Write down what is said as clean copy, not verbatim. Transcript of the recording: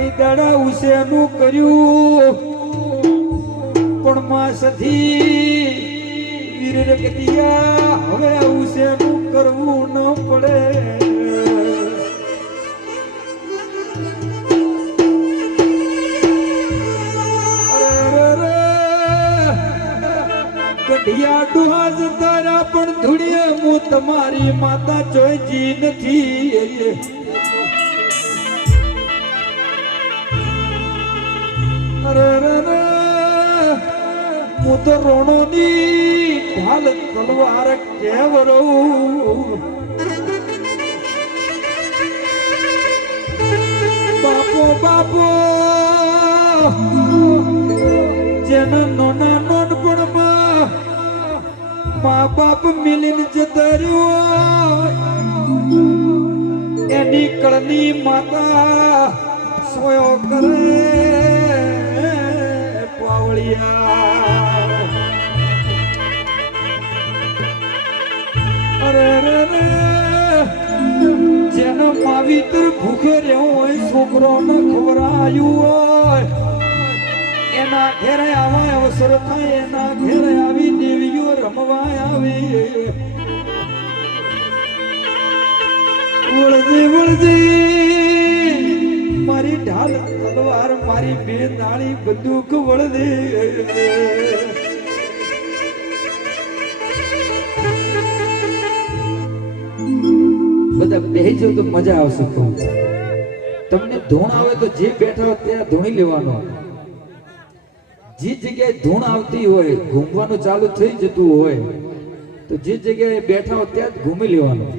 કઈ દાડા ઉસેનું કર્યું પણ માં સધી વીર રગતિયા હવે ઉસેનું કરવું ન પડે. ગઢિયા ડુહા તારા પણ ધૂળીએ હું તમારી માતા જોઈજી નથી. હું તો રોણોની ઢાલ તલવાર કેવરો બાપો બાપો જેના નોના નોનપણમાં મા બાપ મિલીને જતા રહ્યો એની કળની માતા સોયો કરે પાવળિયા. અરે રે જેના માવીતર ભૂખે રહ્યો હોય છોકરો ન ખવરાયું હોય એના ઘેરે આવા અવસર થાય એના ઘેરે આવી દેવીઓ રમવા આવી. વળજી વળજી મારી ઢાલ તલવાર મારી બે નાળી બંદૂક વળદે. બધા બેહજો તો મજા આવશે. તમને ધૂણ આવે તો જે બેઠા હોય ત્યાં ધૂણી લેવાનો. જે જગ્યાએ ધૂણ આવતી હોય ઘૂમવાનું ચાલુ થઈ જતું હોય તો જે જગ્યાએ બેઠા હોય ત્યાં જ ઘૂમી લેવાનું.